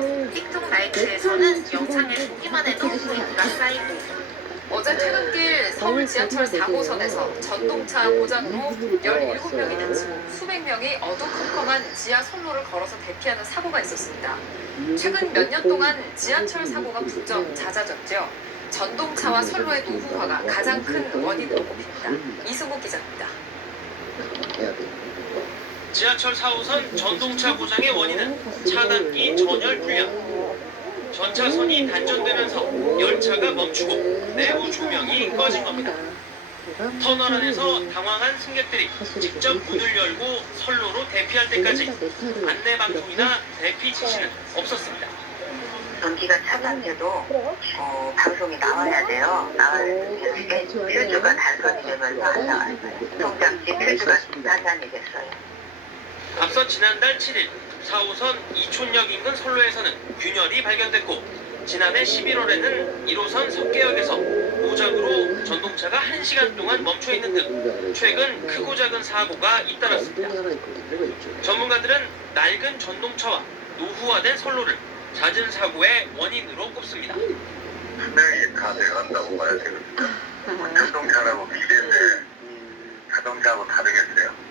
있는데요. 틱톡 라이트에서는 영상을 보기만 해도 브레이크가 쌓이고 어제 퇴근길 서울 지하철 4호선에서 전동차 고장으로 17명이 다치고 수백 명이 어두컴컴한 지하 선로를 걸어서 대피하는 사고가 있었습니다. 최근 몇 년 동안 지하철 사고가 부쩍 잦아졌죠. 전동차와 선로의 노후화가 가장 큰 원인으로 꼽힙니다. 이승국 기자입니다. 지하철 4호선 전동차 고장의 원인은 차단기 전열 불량. 전차선이 단전되면서 열차가 멈추고 내부 조명이 꺼진 겁니다. 터널 안에서 당황한 승객들이 직접 문을 열고 선로로 대피할 때까지 안내 방송이나 대피 지시는 없었습니다. 전기가 차단돼도 방송이 나와야 돼요. 나와야 되는데 퓨즈가 단선이 되면서 안 나왔어요. 통장지 퓨즈가 차단이 됐어요. 앞서 지난달 7일 4호선 이촌역 인근 선로에서는 균열이 발견됐고 지난해 11월에는 1호선 석계역에서 고장으로 전동차가 1시간 동안 멈춰있는 등 최근 크고 작은 사고가 잇따랐습니다. 전문가들은 낡은 전동차와 노후화된 선로를 잦은 사고의 원인으로 꼽습니다. 분명히 다 돼간다고 봐야 되거든요. 자동차라고 기대인데 자동차하고 다르겠어요.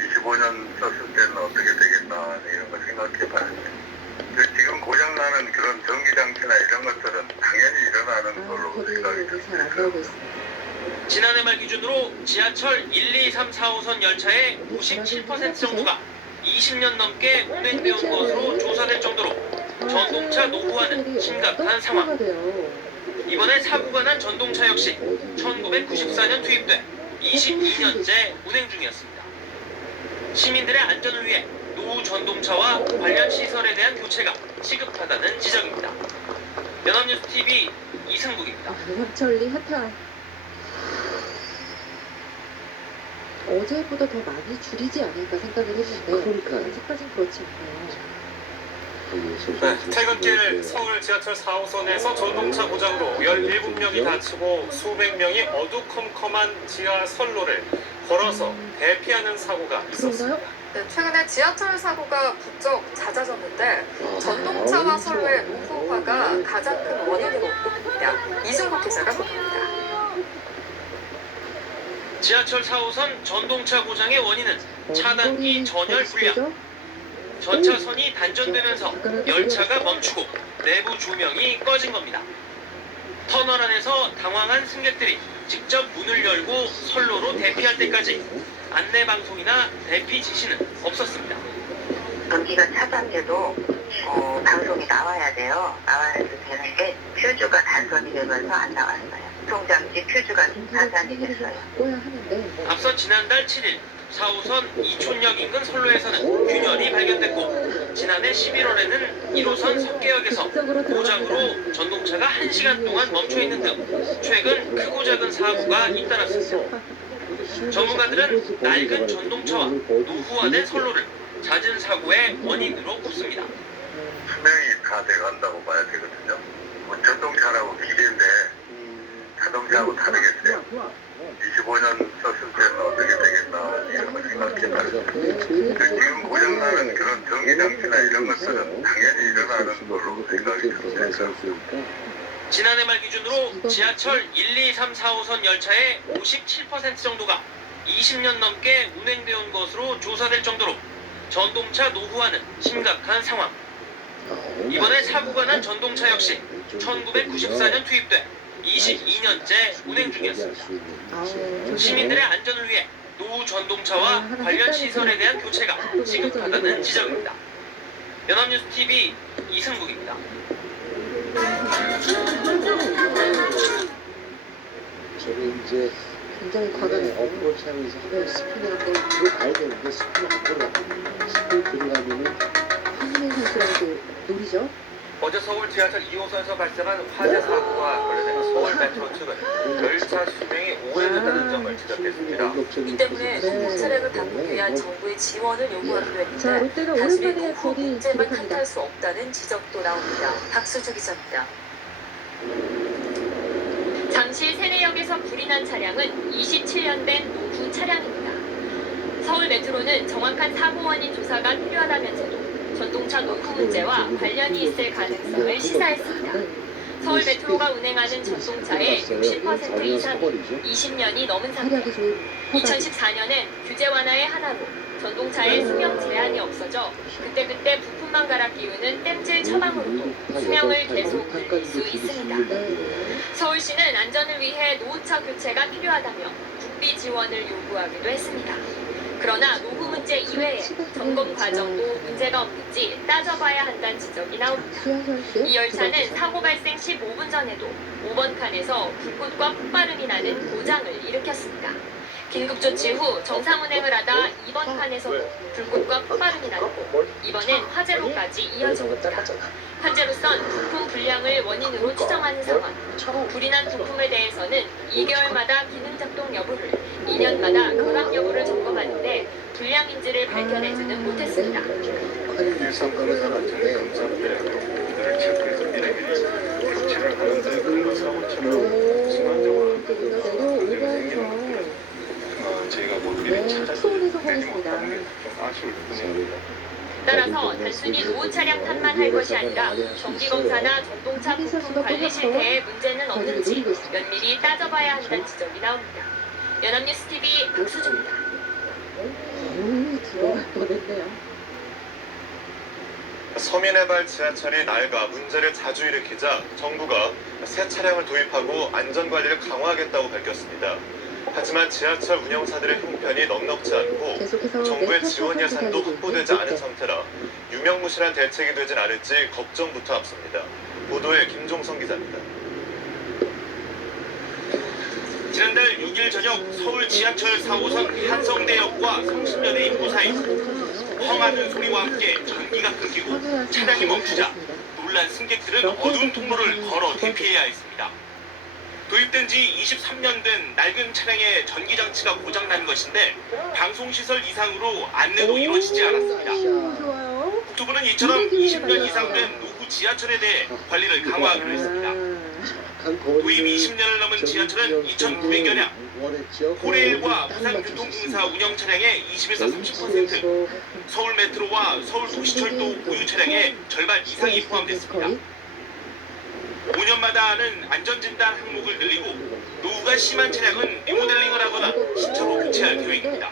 25년 썼을 때는 어떻게 되겠나 이런 거 생각해봐야 돼요. 지금 고장나는 그런 전기장치나 이런 것들은 당연히 일어나는 걸로 생각이 듭니다. 지난해 말 기준으로 지하철 1, 2, 3, 4호선 열차의 57% 정도가 20년 넘게 운행되어 온 것으로 조사될 정도로 전동차 노후화는 심각한 상황. 이번에 사고가 난 전동차 역시 1994년 투입돼 22년째 운행 중이었습니다. 시민들의 안전을 위해 노후 전동차와 관련 시설에 대한 교체가 시급하다는 지적입니다. 연합뉴스TV 이승국입니다. 박철리 핫한 어제보다 더 많이 줄이지 않을까 생각을 해주는데 아직까진 그렇지 않나요? 네, 퇴근길 서울 지하철 4호선에서 전동차 고장으로 17명이 다치고 수백 명이 어두컴컴한 지하 선로를 걸어서 대피하는 사고가 있었습니다. 네, 최근에 지하철 사고가 부쩍 잦아졌는데 전동차와 선로의 노후화가 가장 큰 원인으로 꼽힙니다. 이승국 기자가 보도합니다. 지하철 4호선 전동차 고장의 원인은 차단기 전열 불량. 전차선이 단전되면서 열차가 멈추고 내부 조명이 꺼진 겁니다. 터널 안에서 당황한 승객들이 직접 문을 열고 선로로 대피할 때까지 안내 방송이나 대피 지시는 없었습니다. 전기가 차단돼도 방송이 나와야 돼요. 나와야 되는데 퓨즈가 단선이 되면서 안 나왔어요. 통장지 퓨즈가 차단이 됐어요. 앞서 지난달 7일 4호선 이촌역 인근 선로에서는 균열이 발견됐고 지난해 11월에는 1호선 석계역에서 고장으로 전동차가 1시간 동안 멈춰있는 등 최근 크고 작은 사고가 잇따랐습니다. 전문가들은 낡은 전동차와 노후화된 선로를 잦은 사고의 원인으로 꼽습니다. 분명히 다 돼간다고 봐야 되거든요. 전동차라고 기대인데 자동차하고 다르겠어요. 25년 썼을 때는 어떻게 되겠나 이런 거 생각해봐야 돼요. 지금 고장나는 그런 전기장치나 이런 것들은 당연히 일어나는 걸로 생각이 듭니다. 지난해 말 기준으로 지하철 1, 2, 3, 4호선 열차의 57% 정도가 20년 넘게 운행되어 온 것으로 조사될 정도로 전동차 노후화는 심각한 상황. 이번에 사고가 난 전동차 역시 1994년 투입돼 22년째 운행 중이었습니다. 시민들의 안전을 위해 노후 전동차와 관련 시설에 대한 교체가 시급하다는 지적입니다. 연합뉴스TV 이승국입니다. 저는 이제 굉장히 과감해요. 어프로치 하면서 하면 스피드 한번 들어가야 되는데 스피드 안 들어가. 스피드 들어가면은 한민희 선수랑도 노리죠. 어제 서울 지하철 2호선에서 발생한 화재 사고와 관련해 서울 메트로 측은 열차 수명이 오래됐다는 점을 지적했습니다. 이 때문에 소모 차량을 바꾸기 위한 정부의 지원을 요구하기로 자, 했는데 롯데가 단순히 오랜만에 노후 골이 문제만 기록합니다. 탓할 수 없다는 지적도 나옵니다. 박수주 기자입니다. 잠실 세내역에서 불이 난 차량은 27년 된 노후 차량입니다. 서울 메트로는 정확한 사고 원인 조사가 필요하다면서도 전동차 전동차 노후 문제와 관련이 있을 가능성을 시사했습니다. 서울 메트로가 운행하는 전동차의 60% 이상이 20년이 넘은 상태. 2014년엔 규제 완화의 하나로 전동차의 수명 제한이 없어져 그때그때 부품만 갈아 끼우는 땜질 처방으로도 수명을 계속 늘릴 수 있습니다. 서울시는 안전을 위해 노후차 교체가 필요하다며 국비 지원을 요구하기도 했습니다. 그러나 노후 문제 이외에 점검 과정도 문제가 없는지 따져봐야 한다는 지적이 나옵니다. 이 열차는 사고 발생 15분 전에도 5번 칸에서 불꽃과 폭발음이 나는 고장을 일으켰습니다. 긴급조치 후 정상 운행을 하다 2번 칸에서도 불꽃과 폭발음이 났고 이번엔 화재로까지 이어집니다. 현재로선 부품 불량을 원인으로 추정하는 상황. 불이 난 부품에 대해서는 2개월마다 기능 작동 여부를 2년마다 교락 여부를 점검하는데 불량인지를 밝혀내지는 못했습니다. 저희가 모델이 수원에서 하겠습니다. 따라서 단순히 노후 차량 탓만 할 것이 아니라 정기검사나 전동차 부품 관리 실태에 문제는 없는지 면밀히 따져봐야 한다는 지적이 나옵니다. 연합뉴스 TV 박수주입니다. 들어갈 뻔했네요. 서민해발 지하철이 낡아 문제를 자주 일으키자 정부가 새 차량을 도입하고 안전관리를 강화하겠다고 밝혔습니다. 하지만 지하철 운영사들의 형편이 넉넉지 않고 정부의 지원 예산도 확보되지 않은 상태라 유명무실한 대책이 되진 않을지 걱정부터 앞섭니다. 보도에 김종성 기자입니다. 지난달 6일 저녁 서울 지하철 4호선 한성대역과 성신여대 입구 사이 펑하는 소리와 함께 전기가 끊기고 차량이 멈추자 놀란 승객들은 어두운 통로를 걸어 대피해야 했습니다. 도입된 지 23년 된 낡은 차량의 전기장치가 고장난 것인데 방송시설 이상으로 안내도 이루어지지 않았습니다. 국토부는 이처럼 20년 이상 된 노후 지하철에 대해 관리를 강화하기로 했습니다. 도입 20년을 넘은 지하철은 2,900여량, 코레일과 부산교통공사 운영 차량의 20에서 30%, 서울 메트로와 서울 도시철도 보유 차량의 절반 이상이 포함됐습니다. 5년마다 하는 안전진단 항목을 늘리고 노후가 심한 차량은 리모델링을 하거나 신차로 교체할 계획입니다.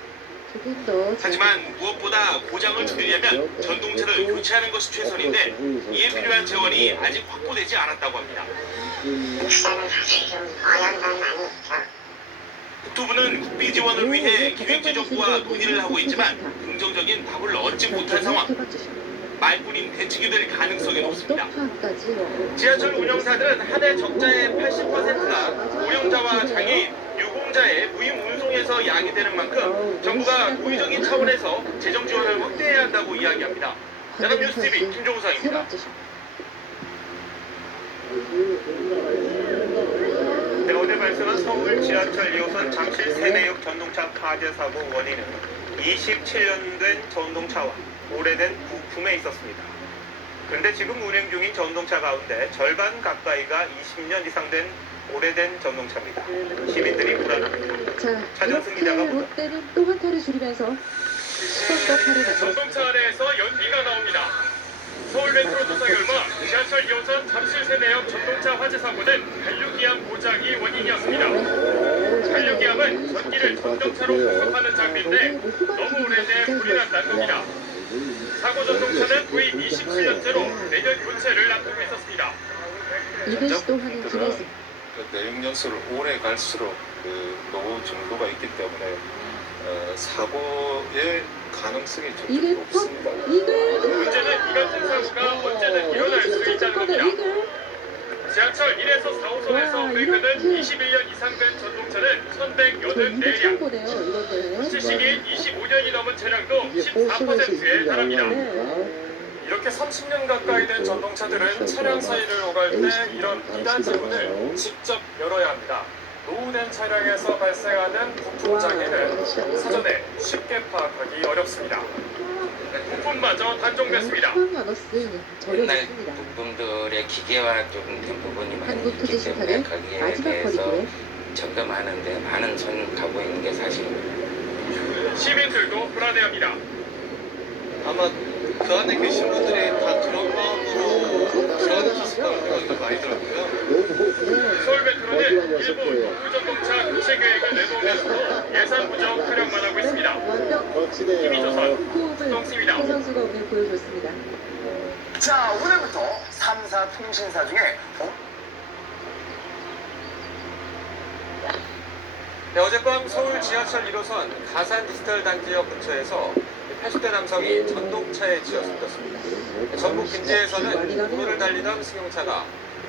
하지만 무엇보다 고장을 줄이려면 전동차를 교체하는 것이 최선인데 이에 필요한 재원이 아직 확보되지 않았다고 합니다. 국토부는 국비 지원을 위해 기획재정부와 논의를 하고 있지만 긍정적인 답을 얻지 못한 상황. 말뿐인 대책이 될 가능성이 높습니다. 지하철 운영사들은 한 해 적자의 80%가 운영자와 장애인, 유공자의 무임 운송에서 야기되는 만큼 정부가 고의적인 차원에서 재정 지원을 확대해야 한다고 이야기합니다. 연합뉴스TV 김종상입니다. 네, 오늘 발생한 서울 지하철 2호선 잠실 세내역 전동차 화재 사고 원인은 27년 된 전동차와 오래된 부품에 있었습니다. 그런데 지금 운행 중인 전동차 가운데 절반 가까이가 20년 이상 된 오래된 전동차입니다. 시민들이 불안합니다. 차전승 기자가 롯데는 또 한타를 줄이면서 전동차 안에서 연기가 나옵니다. 서울 메트로 조사 결과 지하철 2호선 잠실 세내역 전동차 화재 사고는 한류기암 고장이 원인이었습니다. 한류기암은 전기를 전동차로 공급하는 장비인데 너무 오래돼 불이 난다는 겁니다. 사고 전동차는 도입 27년째로 내년 교체를 앞두고 있었습니다. 이글 시도하는 김혜승. 내용 연수를 오래 갈수록 노후 정도가 있기 때문에 사고의 가능성이 좀 높습니다. 문제는 이 같은 사고가 언제든 일어날 수 있다는 겁니다. 지하철 1에서 4호선에서 운행되는 21년 이상 된 전동차는 1,184량, 교체 시기인 25년이 넘은 차량도 14%에 달합니다. 이렇게 30년 가까이 된 전동차들은 차량 사이를 오갈 때 이런 비단 지문을 직접 열어야 합니다. 노후된 차량에서 발생하는 부품 장애는 사전에 쉽게 파악하기 어렵습니다. 부품마저 단종됐습니다. 옛날 부품들의 기계화 좀 된 부분이 많이 있기 때문에 거기에 대해서 점검하는데 많은 손을 가고 있는 게 사실입니다. 시민들도 불안해합니다. 아마 그 안에 계신 분들이 다 그런 마음으로 들어가셨을 거라는 생각이 많이 들었고요. 서울 메트로는 일부 동부전동차 교체 계획을 내놓으면서도 예산 부족 타령만 하고 있습니다. TV조선 수동씨입니다. 이 선수가 오늘 보여줬습니다. 자, 오늘부터 3사 통신사 중에 네, 어젯밤 서울 지하철 1호선 가산 디지털 단지역 근처에서 80대 남성이 전동차에 치여 숨졌습니다. 전북 김제에서는 도로를 달리던 승용차가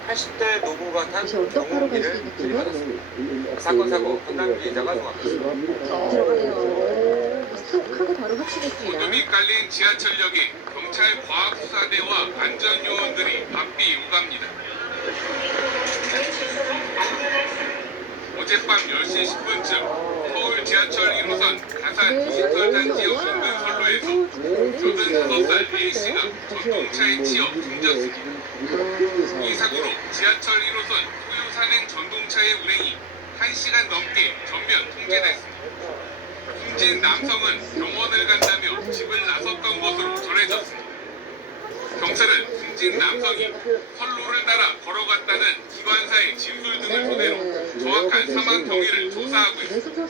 80대 노부가 탄 경운기를 들이받았습니다. 사건 사고 건강 기자가 종합했습니다. 들어가네요. 스톱하고 바로 확신했습니다. 어둠이 깔린 지하철역에 경찰 과학수사대와 안전요원들이 바삐 오갑니다. 어젯밤 10시 10분쯤 서울 지하철 1호선 가산 디지털 단지역 인근 선로에서 35살 A씨가 전동차에 치여 숨졌습니다. 이 사고로 지하철 1호선 소유 산행 전동차의 운행이 1시간 넘게 전면 통제됐습니다. 숨진 남성은 병원을 간다며 집을 나섰던 것으로 전해졌습니다. 경찰은 숨진 남성이 선로를 따라 걸어갔다는 기관사의 진술 등을 토대로 정확한 사망 경위를 조사하고 있습니다.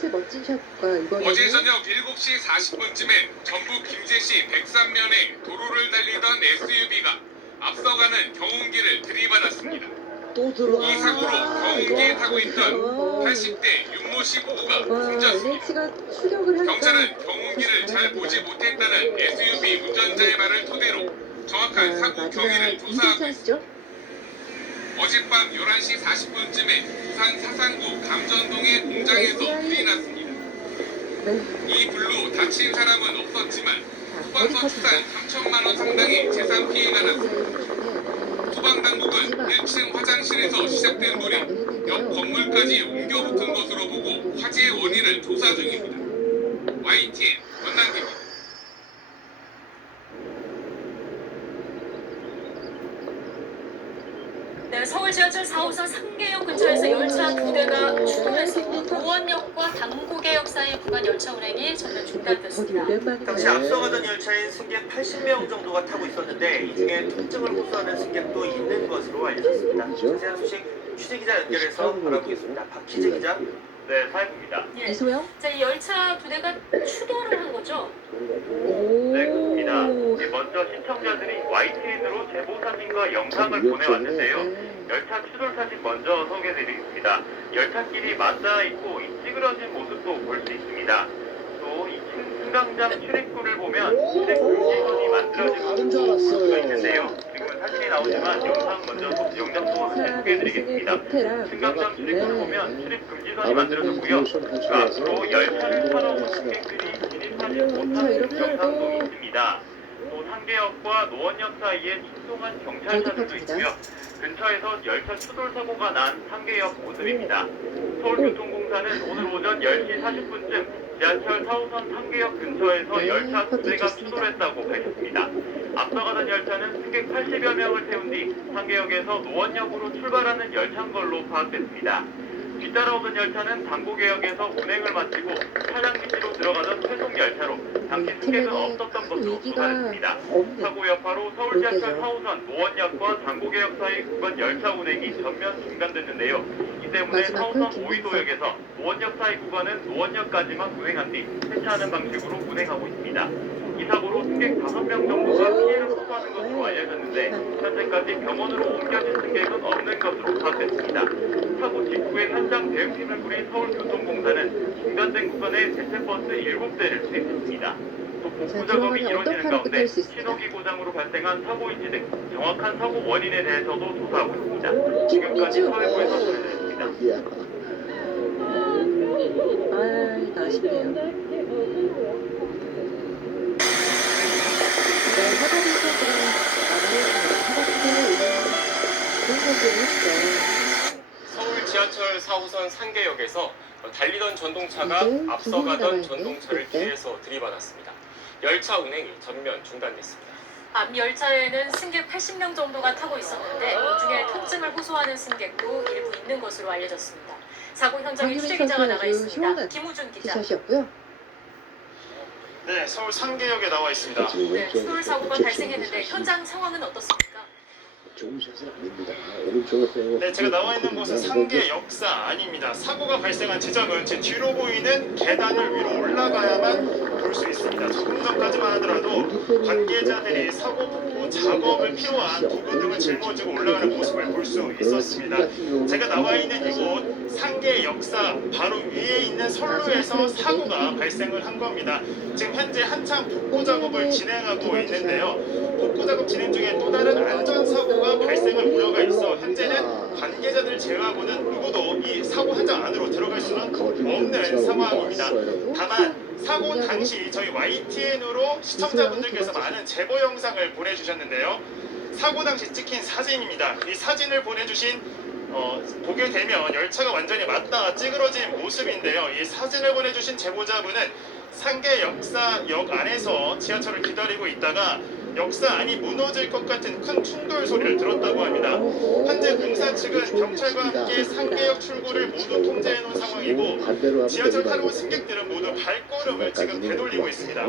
어제 저녁 7시 40분쯤에 전북 김제시 백산면에 도로를 달리던 SUV가 앞서가는 경운기를 들이받았습니다. 이 사고로 경운기에 타고 있던 80대 윤모 씨 부부가 숨졌습니다. 경찰은 경운기를 잘 보지 못했다는 SUV 운전자의 말을 토대로 정확한 사고 경위를 조사하고 있습니다. 어젯밤 11시 40분쯤에 부산 사상구 감전동의 공장에서 불이 났습니다. 이 불로 다친 사람은 없었지만 소방서 추산 3천만 원 상당의 재산 피해가 났습니다. 소방당국은 1층 화장실에서 시작된 불이 옆 건물까지 옮겨 붙은 것으로 보고 화재의 원인을 조사 중입니다. YTN 권남기입니다. 네, 서울 지하철 4호선 상계역 근처에서 열차 2대가 추돌해서 노원역과 당고개역 사이 구간 열차 운행이 전면 중단됐습니다. 당시 앞서가던 열차엔 승객 80명 정도가 타고 있었는데 이 중에 통증을 호소하는 승객도 있는 것으로 알려졌습니다. 자세한 소식 취재기자 연결해서 알아보겠습니다. 박희재 기자. 네, 사회부입니다. 예. 자, 이 열차 2대가 추돌을 한 거죠? 네, 그렇습니다. 먼저 시청자들이 YTN으로 제보 사진과 영상을 보내왔는데요. 열차 추돌 사진 먼저 소개해드리겠습니다. 열차끼리 맞닿아 있고 이 찌그러진 모습도 볼 수 있습니다. 또 이 승강장 출입구를 보면 출입 금지선이 만들어진 모습도 있는데요. 지금은 사진이 나오지만 영상 소개해드리겠습니다. 승강장 출입구를 보면 출입 금지선이 만들어졌고요. 그 앞으로 열차를 타러 승객들이 진입하지 못하는 영상도 있습니다. 또 상계역과 노원역 사이에 출동한 경찰차들도 있고요. 근처에서 열차 추돌 사고가 난 상계역 모습입니다. 서울교통공사는 오늘 오전 10시 40분쯤 지하철 4호선 상계역 근처에서 열차 2대가 추돌했다고 밝혔습니다. 앞서가던 열차는 승객 80여 명을 태운 뒤 상계역에서 노원역으로 출발하는 열차인 걸로 파악됐습니다. 뒤따라오던 열차는 당고개역에서 운행을 마치고 차량 기지로 들어가던 회송 열차로 당시 승객은 없었던 것으로 조사됐습니다. 사고 여파로 서울 지하철 4호선 노원역과 당고개역 사이 구간 열차 운행이 전면 중단됐는데요. 이 때문에 4호선 오이도역에서 노원역 사이 구간은 노원역까지만 운행한 뒤 세차하는 방식으로 운행하고 있습니다. 이 사고로 승객 5명 정도가 피해를 호소하는 것으로 알려졌는데 현재까지 병원으로 옮겨진 승객은 없는 것으로 파악됐습니다. 사고 직후에 현장 대응팀을 꾸린 서울교통공사는 중단된 구간에 대체버스 7대를 투입했습니다. 또 복구 작업이 이루어지는 가운데 신호기 고장으로 발생한 사고인지 등 정확한 사고 원인에 대해서도 조사하고 있습니다. 지금까지 사회부에서 전해드렸습니다. 아쉽네요. 서울 지하철 4호선 상계역에서 달리던 전동차가 앞서가던 전동차를 뒤에서 들이받았습니다. 열차 운행이 전면 중단됐습니다. 앞 열차에는 승객 80명 정도가 타고 있었는데 이 중에 통증을 호소하는 승객도 일부 있는 것으로 알려졌습니다. 사고 현장에 취재기자가 나가 있습니다. 김우준 기자. 기자셨고요. 네, 서울 상계역에 나와 있습니다. 네, 추돌 사고가 발생했는데 현장 상황은 어떻습니까? 네, 제가 나와 있는 곳은 상계 역사 아닙니다. 사고가 발생한 지점은 제 뒤로 보이는 계단을 위로 올라가야만 볼 수 있습니다. 조금 전까지만 하더라도 관계자들이 사고 복구 작업을 필요한 도구 등을 짊어지고 올라가는 모습을 볼 수 있었습니다. 제가 나와 있는 이곳 상계 역사 바로 위에 있는 선로에서 사고가 발생을 한 겁니다. 지금 현재 한창 복구 작업을 진행하고 있는데요. 복구 작업 진행 중에 또 다른 안전사고가 발생할 우려가 있어 현재는 관계자들 제외하고는 누구도 이 사고 현장 안으로 들어갈 수는 없는 상황입니다. 다만 사고 당시 저희 YTN으로 시청자분들께서 많은 제보 영상을 보내주셨는데요. 사고 당시 찍힌 사진입니다. 이 사진을 보내주신 보게 되면 열차가 완전히 맞닿아 찌그러진 모습인데요. 이 사진을 보내주신 제보자분은 상계 역사역 안에서 지하철을 기다리고 있다가 역사 안이 무너질 것 같은 큰 충돌 소리를 들었다고 합니다. 현재 공사 측은 경찰과 함께 상계역 출구를 모두 통제해 놓은 상황이고 지하철 타러 온 승객들은 모두 발걸음을 지금 되돌리고 있습니다.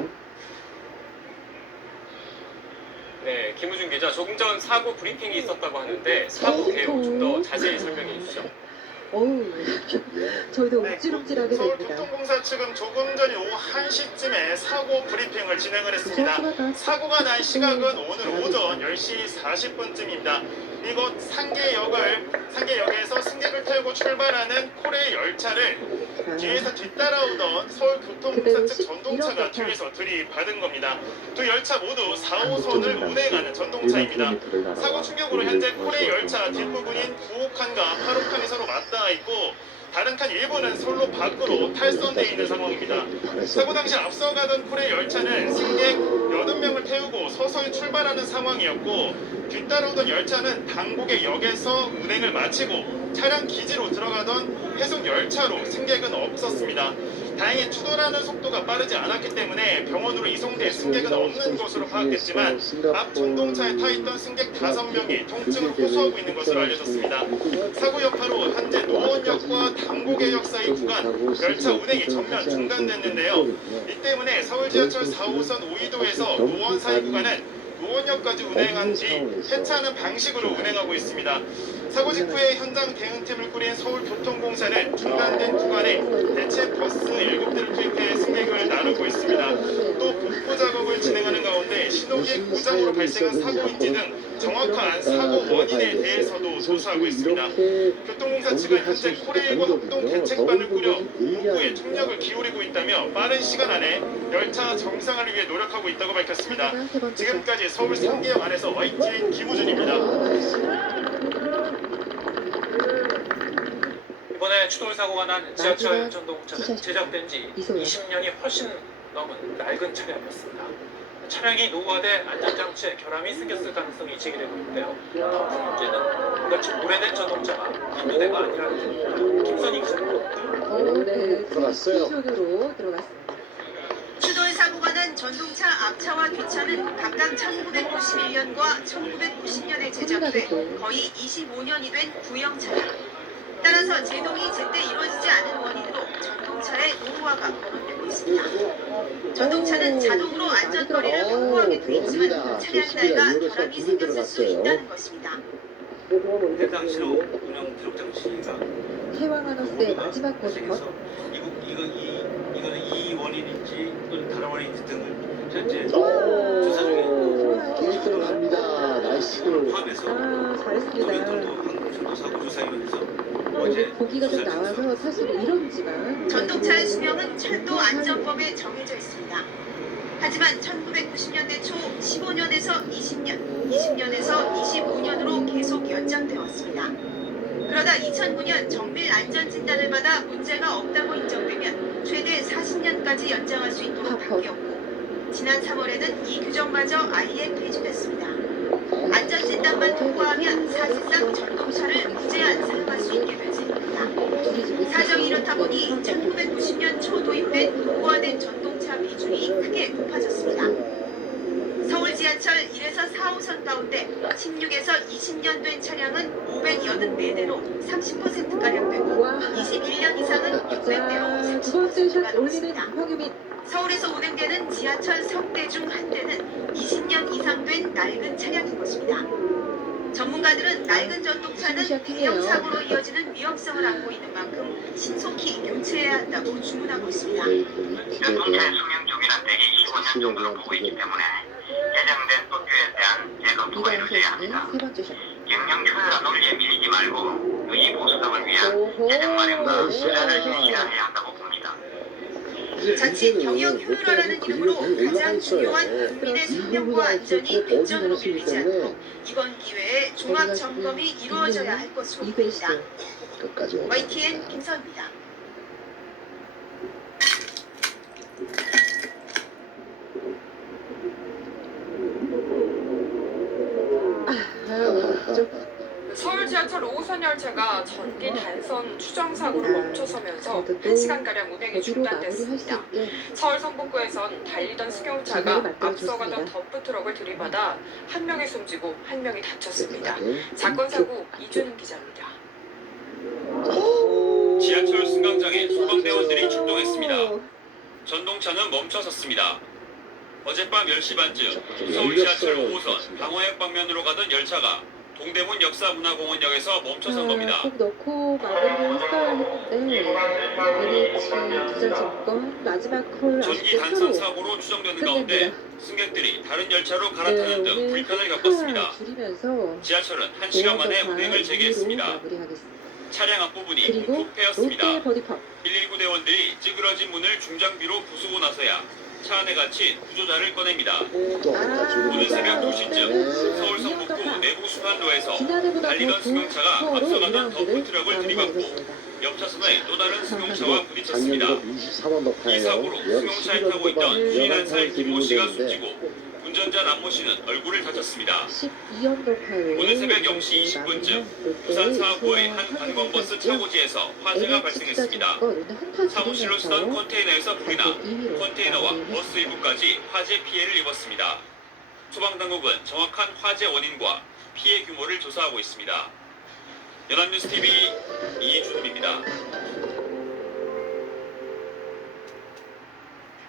네, 김우준 기자, 조금 전 사고 브리핑이 있었다고 하는데 사고 개요 좀 더 자세히 설명해 주시죠. 어우, 저희도 네, 움찔움찔하게 됩니다. 서울교통공사 측은 조금 전 오후 1시쯤에 사고 브리핑을 진행을 했습니다. 사고가 난 시각은 오늘 오전 10시 40분쯤입니다. 이곳 상계역에서 승객을 태우고 출발하는 코레일 열차를 뒤에서 뒤따라오던 서울교통공사 측 전동차가 뒤에서 들이받은 겁니다. 두 열차 모두 4호선을 운행하는 전동차입니다. 사고 충격으로 현재 코레일 열차 뒷부분인 9호칸과 8호칸이 서로 맞닿아 있고 다른 칸 일부는 선로 밖으로 탈선되어 있는 상황입니다. 사고 당시 앞서가던 코레일 열차는 승객 80명을 태우고 서서히 출발하는 상황이었고 뒤따라오던 열차는 당국의 역에서 운행을 마치고 차량 기지로 들어가던 회속 열차로 승객은 없었습니다. 다행히 추돌하는 속도가 빠르지 않았기 때문에 병원으로 이송돼 승객은 없는 것으로 파악됐지만 앞 전동차에 타있던 승객 5명이 통증을 호소하고 있는 것으로 알려졌습니다. 사고 여파로 현재 노원역과 당국의역 사이 구간 열차 운행이 전면 중단됐는데요. 이 때문에 서울지하철 4호선 오이도에서 노원 사이 구간은 노원역까지 운행한 뒤 폐차하는 방식으로 운행하고 있습니다. 사고 직후에 현장 대응팀을 꾸린 서울교통공사는 중단된 구간에 대체 버스 7대를 투입해 승객을 나누고 있습니다. 또 복구 작업을 진행하는 가운데 신호기故障으로 발생한 사고인지 등 정확한 사고 원인에 대해서도 조사하고 있습니다. 교통공사 측은 현재 코레일과 합동 대책반을 꾸려 복구에 총력을 기울이고 있다며 빠른 시간 안에 열차 정상화를 위해 노력하고 있다고 밝혔습니다. 지금까지 서울 상계역 안에서 YTN 김우준입니다. 이번에 추돌 사고가 난 지하철 전동차는 제작된 지 20년이 훨씬 넘은 낡은 차량이었습니다. 차량이 노후화돼 안전장치에 결함이 생겼을 가능성이 제기되고 있는데요. 그 문제는 그렇지 오래된 전동차가 한두 대가 아니라는 점입니다. 김선희 기자입니다. 네, 들어갔어요. 스튜디오로 들어갔습니다. 추돌 사고가 난 전동차 앞차와 뒷차는 각각 1991년과 1990년에 제작돼 거의 25년이 된 구형 차량. 따라서 제동이 제때 이루어지지 않은 원인으로 전동차의 노후화가 거론되고 있습니다. 전동차는 자동으로 안전거리를 확보하게 돼 있지만 차량 나이가 결함이 생겼을 수 있다는 것입니다. 그때 당시로 운영 기록 장치가 태왕하너스의 마지막 고스컷. 이거는 이 원인인지 또는 다른 원인인지 등을 현재 조사 중에 들어갑니다. 나이스. 포함해서 잘했습니다. 한국전도사고조사위원회에서 보기가 좀 나와서 사실 이런지만 전동차의 수명은 철도 안전법에 정해져 있습니다. 하지만 1990년대 초 15년에서 20년, 20년에서 25년으로 계속 연장되어 왔습니다. 그러다 2009년 정밀 안전진단을 받아 문제가 없다고 인정되면 최대 40년까지 연장할 수 있도록 바뀌었고 지난 3월에는 이 규정마저 아예 폐지됐습니다. 안전진단만 통과하면 사실상 전동차를 무제한 사용할 수 있게 된 셈입니다. 사정이 이렇다 보니 1990년 초 도입된 노후화된 전동차 비중이 크게 높아졌습니다. 서울 지하철 1에서 4호선 가운데 16에서 20년 된 차량은 584대로 30%가량 되고 21년 이상은 600대로 30%가 넘습니다. 서울에서 운행되는 지하철 석 대 중 한 대는 20년 이상 된 낡은 차량인 것입니다. 전문가들은 낡은 전동차는 대형 사고로 이어지는 위험성을 안고 있는 만큼 신속히 교체해야 한다고 주문하고 있습니다. 전동차의 수명 주기는 대개 25년 정도로 보고 있기 때문에 예정된 법규에 대한 재검토가 이루어져야 합니다. 경영 초래라 논리에 밀리지 말고 유지 보수성을 위한 재정 마련과 투자를 실시해야 한다고 봅니다. 자칫 경영 효율화라는 이름으로 가장 중요한 국민의 생명과 안전이 백전으로 밀리지 않도록 이번 기회에 종합 점검이 이루어져야 할 것으로 보입니다. YTN 김서입니다. 서울 지하철 5호선 열차가 전기 단선 추정 사고로 멈춰서면서 1시간가량 운행이 중단됐습니다. 서울 성북구에선 달리던 승용차가 앞서가던 덤프 트럭을 들이받아 한 명이 숨지고 한 명이 다쳤습니다. 사건 사고 이준은 기자입니다. 지하철 승강장에 소방대원들이 출동했습니다. 전동차는 멈춰섰습니다. 어젯밤 10시 반쯤 서울 지하철 5호선 방화역 방면으로 가던 열차가 동대문 역사문화공원역에서 멈춰선 겁니다. 꼭 넣고 마무리를 했어야 했는데 NH 투자증권 마지막 콜 전기 아쉽게 단선 서로 사고로 추정되는 가운데 승객들이 다른 열차로 갈아타는 등 불편을 겪었습니다. 줄이면서 지하철은 1시간 만에 운행을 재개했습니다. 마무리하겠습니다. 차량 앞부분이 그리고 움푹패였습니다. 롯데 버디팝 119 대원들이 찌그러진 문을 중장비로 부수고 나서야 차 안에 갇힌 구조자를 꺼냅니다. 오늘 새벽 2시쯤 서울 성북구 내부 수판로에서 달리던 승용차가 앞서가던 덤프트럭을 들이받고 옆 차선의 또 다른 승용차와 부딪혔습니다. 이 사고로 승용차에 타고 있던 51살 김모 씨가 숨지고 운전자 남모 씨는 얼굴을 다쳤습니다. 오늘 새벽 0시 20분쯤 부산 사구의 한 관광버스 차고지에서 화재가 발생했습니다. 사무실로 쓰던 컨테이너에서 불이 나 컨테이너와 버스 일부까지 화재 피해를 입었습니다. 소방당국은 정확한 화재 원인과 피해 규모를 조사하고 있습니다. 연합뉴스TV 이준우입니다.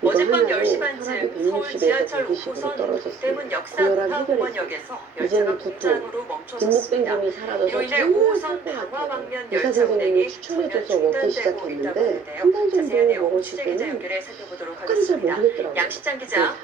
어젯밤 10시 반쯤 서울 지하철 5호선 동대문 역사문화공원역에서 열차가 공장으로 멈춰섰습니다. 이로 인해 5호선 방화 방면 열차 운행이 전면 중단되고 있다고 하는데요. 자세한 내용 취재기자 연결해 살펴보도록 하겠습니다. 양시장 기자.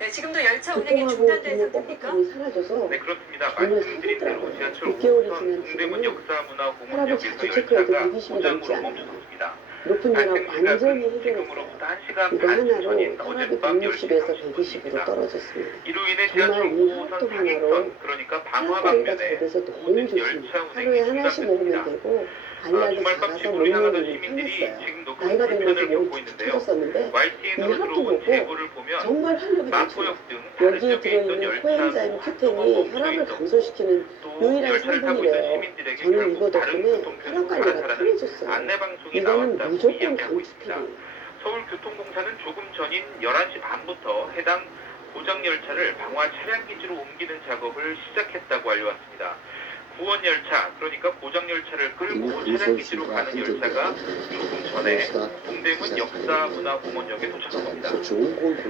네, 지금도 열차 운행이 중단된 상태입니까? 네, 그렇습니다. 말씀드린 대로 지하철 5호선 동대문 역사문화공원역에서 열차가 고장으로 멈춰섰습니다. 높은 열압 완전히 해결했어요. 지금으로부터 1시간 이거 반 하나로 전인 혈압이 어젯밤 160에서 10시 120으로 떨어졌습니다. 이로 인해 정말 지하철 이 5호선 합도 하나로 상행선 그러니까 방화 방면에 잘 돼서 너무 모든 좋습니다. 열차 하루에 운행이 하나씩 먹으면 중단됐습니다. 되고 알약이 주말밤 작아서 지구를 향하던 먹는 일이 시민들이 편했어요. 지금도 큰 나이가 불편을 들면서 겪고 몸이 있는데요. 터졌었는데 이 YTN으로 합도 들어온 보고 제보를 보면 정말 활력이 넘쳐요. 마포역 등 다른 여기에 역에 있던 들어있는 열차도 코엔자임 큐텐이 혈압을 감소시키는 또 유일한 열차를 타고 있는 성분이래요. 시민들에게 저는 결국 이거 다른 덕분에 교통편으로 혈압 관리가 갈아타라는 편해졌어요. 안내 방송이 이거는 나왔다고 무조건 이야기하고 있습니다. 강추드립니다. 서울교통공사는 조금 전인 11시 반부터 해당 고장 열차를 방화 차량 기지로 옮기는 작업을 시작했다고 알려왔습니다. 구원 열차, 그러니까 고장 열차를 끌고 차량 기지로 가는 열차가 조금 전에 동대문 역사문화공원역에 도착합니다.